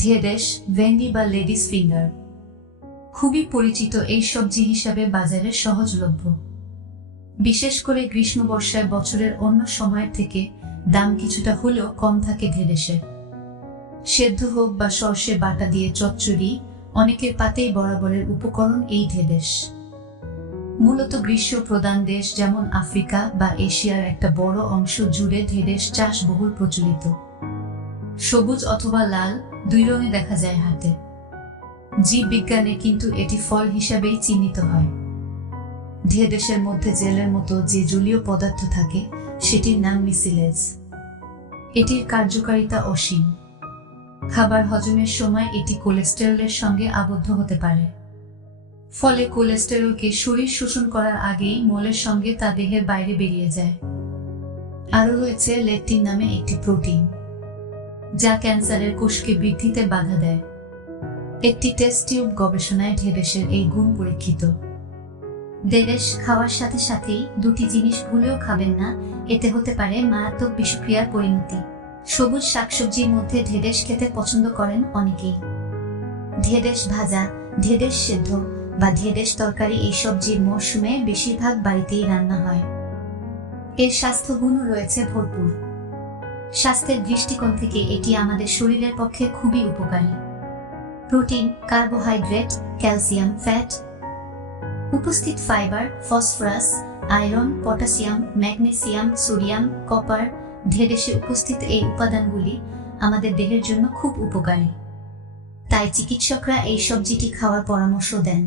ঢেঁড়স, ভেন্ডি বা লেডিস ফিঙ্গার খুবই পরিচিত এই সবজি হিসাবে বাজারে সহজলভ্য। বিশেষ করে গ্রীষ্ম বর্ষায় বছরের অন্য সময়ের থেকে দাম কিছুটা হলেও কম থাকে ঢেঁড়সের। সেদ্ধ হোক বা সর্ষে বাটা দিয়ে চচ্চড়ি, অনেকের পাতেই বরাবরের উপকরণ এই ঢেঁড়স। মূলত গ্রীষ্ম প্রধান দেশ যেমন আফ্রিকা বা এশিয়ার একটা বড় অংশ জুড়ে ঢেঁড়স চাষ বহুল প্রচলিত। সবুজ অথবা লাল দুই রঙে দেখা যায় হাটে। জীববিজ্ঞানে কিন্তু এটি ফল হিসাবেই চিহ্নিত হয়। ঢেঁড়সের মধ্যে জেলের মতো যে জলীয় পদার্থ থাকে সেটির নাম মিসিলেজ। এটির কার্যকারিতা অসীম। খাবার হজমের সময় এটি কোলেস্টেরলের সঙ্গে আবদ্ধ হতে পারে, ফলে কোলেস্টেরলকে শরীর শোষণ করার আগেই মলের সঙ্গে তা দেহের বাইরে বেরিয়ে যায়। আরও রয়েছে লেকটিন নামে একটি প্রোটিন, যা ক্যান্সারের কোষকে বৃদ্ধিতে বাধা দেয়। একটি টেস্ট টিউব গবেষণায় ঢেঁড়সের এই গুণ পরীক্ষিত। ঢেঁড়স খাওয়ার সাথে সাথেই দুটি জিনিস ভুলেও খাবেন না, এতে হতে পারে মারাত্মক বিষক্রিয়ার পরিণতি। সবুজ শাকসবজির মধ্যে ঢেঁড়স খেতে পছন্দ করেন অনেকেই। ঢেঁড়স ভাজা, ঢেঁড়স সেদ্ধ বা ঢেঁড়স তরকারি এই সবজির মরশুমে বেশিরভাগ বাড়িতেই রান্না হয়। এর স্বাস্থ্য গুণও রয়েছে ভরপুর। স্বাস্থ্যের দৃষ্টিকোণ থেকে এটি আমাদের শরীরের পক্ষে খুবই উপকারী। প্রোটিন, কার্বোহাইড্রেট, ক্যালসিয়াম, ফ্যাট, উপস্থিত fibre, phosphorus, iron, potassium, magnesium, sodium, copper. ঢেঁড়সে উপস্থিত এই উপাদানগুলি আমাদের দেহের জন্য খুব উপকারী। তাই চিকিৎসকরা এই সবজিটি খাওয়ার পরামর্শ দেন।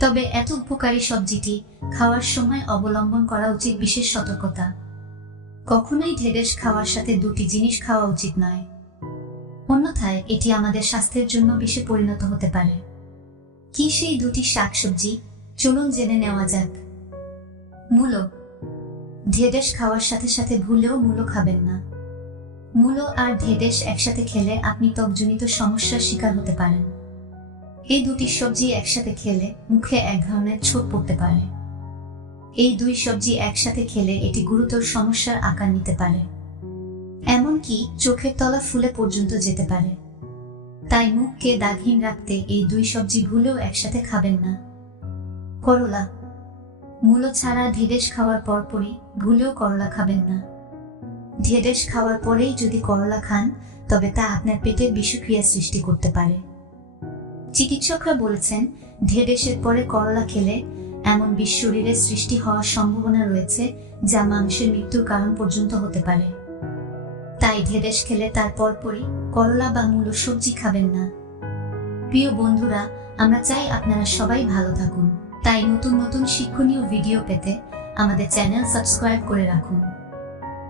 তবে এত উপকারী সবজিটি খাওয়ার সময় অবলম্বন করা উচিত বিশেষ সতর্কতা। কখনোই ঢেঁড়স খাওয়ার সাথে দুটি জিনিস খাওয়া উচিত নয়, অন্যথায় এটি আমাদের স্বাস্থ্যের জন্য বিষে পরিণত হতে পারে। কি সেই দুটি শাকসবজি? চলুন জেনে নেওয়া যাক। মূলো। ঢেঁড়স খাওয়ার সাথে সাথে ভুলেও মূলো খাবেন না। মূলো আর ঢেঁড়স একসাথে খেলে আপনি ত্বকজনিত সমস্যার শিকার হতে পারেন। এই দুটি সবজি একসাথে খেলে মুখে এক ধরনের ছোপ পড়তে পারে। এই দুই সবজি একসাথে খেলে এটি গুরুতর সমস্যার আকার নিতে পারে, এমনকি চোখের তলা ফুলে পর্যন্ত যেতে পারে। তাই মুখকে দাগহীন রাখতে এই দুই সবজি ভুলেও একসাথে খাবেন না। করলা। মূলো ছাড়া ঢেঁড়স খাওয়ার পরপরই ভুলেও করলা খাবেন না। ঢেঁড়স খাওয়ার পরেই যদি করলা খান তবে তা আপনার পেটে বিষক্রিয়া সৃষ্টি করতে পারে। চিকিৎসকরা বলেছেন ঢেঁড়সের পরে করলা খেলে এমন বিষ শরীরে সৃষ্টি হওয়ার সম্ভাবনা রয়েছে যা মানুষের মৃত্যুর কারণ পর্যন্ত হতে পারে। তাই ঢেঁড়স খেলে তার পরপরই করলা বা মূলো সবজি খাবেন না। প্রিয় বন্ধুরা, আমরা চাই আপনারা সবাই ভালো থাকুন। তাই নতুন নতুন শিক্ষণীয় ভিডিও পেতে আমাদের চ্যানেল সাবস্ক্রাইব করে রাখুন।